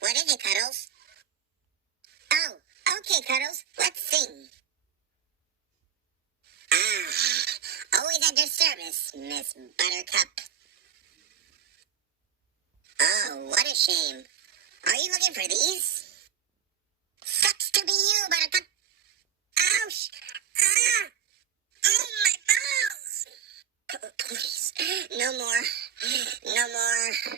What is it, Cuddles? Oh, okay, Cuddles. Let's sing. Ah, always at your service, Miss Buttercup. Oh, what a shame. Are you looking for these? Sucks to be you, Buttercup. Ouch! Ah! Oh, my balls! Please, no more. No more.